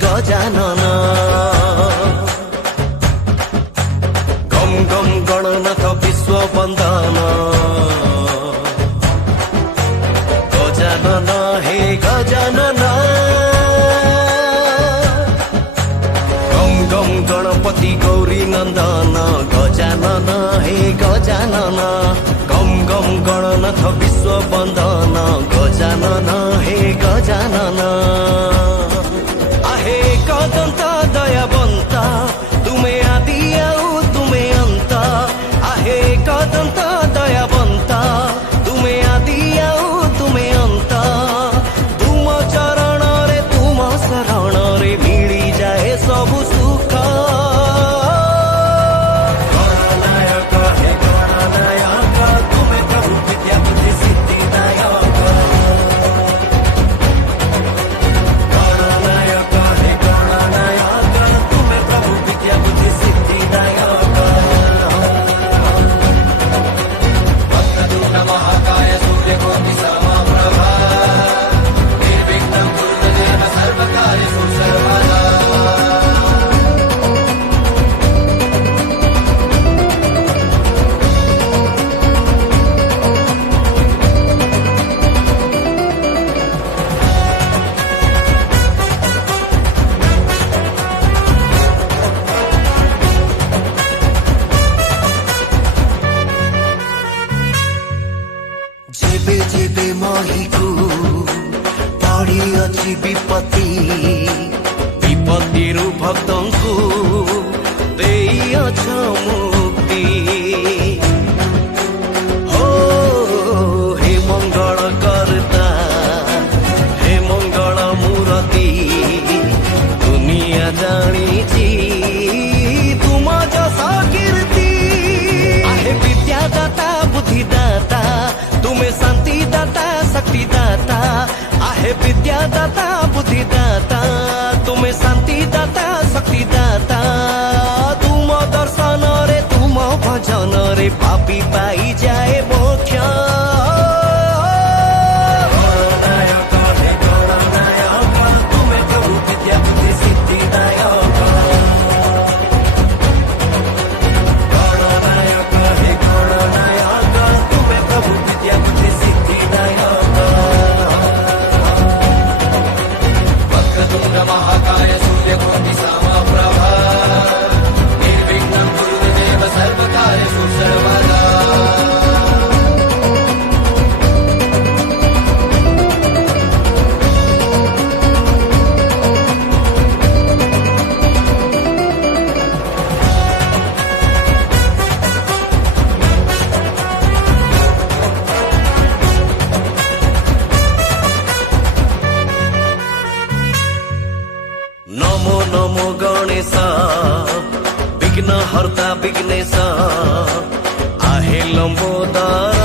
गजानन गम गम गणनाथ विश्व वंदन गजानन हे गजानन गम गम गणपति गौरी नंदन गजानन हे गजानन गम गम गणनाथ विश्व वंदन गजानन हे गजानन आहे कदंत दयावंत तुमे आदि आउ तुमे अंत आहे कदंत दयावंत तुमे आदि आउ तुमे अंत तुम चरण रे तुम शरण रे मिली जाए सब सुख गणनायक हे गणनायक तुमे प्रभु विद्या बुद्धि सिद्धि दायक गणनायक हे गणनायक तुमे प्रभु विद्या बुद्धि सिद्धि दायक वक्रतुंड महाकाय सूर्यकोटि समप्रभा निर्विघ्नं कुरु देव सर्वकार्येषु सर्वदा जेबे जेबे महिकु पड़ी अछि विपत्ति विपत्तिरु भक्तंकु देई अछ मुक्ति हो हे मंगल करता हे मंगल मूर्ति दुनिया जानिछि तुम जस कीर्ति आहे विद्यादाता बुद्धिदाता तुमे शांति दाता शक्ति दाता आहे विद्यादाता बुद्धिदाता तुमे शांति दाता शक्ति दाता तुम दर्शन रे तुम भजन रे पापी पाई जाए मोक्ष गणनायक हे गणनायक तुमे प्रभु विद्या बुद्धि सिद्धि दायक गणनायक हे गणनायक तुमे प्रभु विद्या बुद्धि सिद्धि दायक वक्रतुंड महाकाय सूर्यकोटि समप्रभा निर्विघ्नं कुरु देव सर्वकार्येषु सर्वदा नमो नमो गणेश विघ्न हर्ता विघ्नेश आहे लंबोदर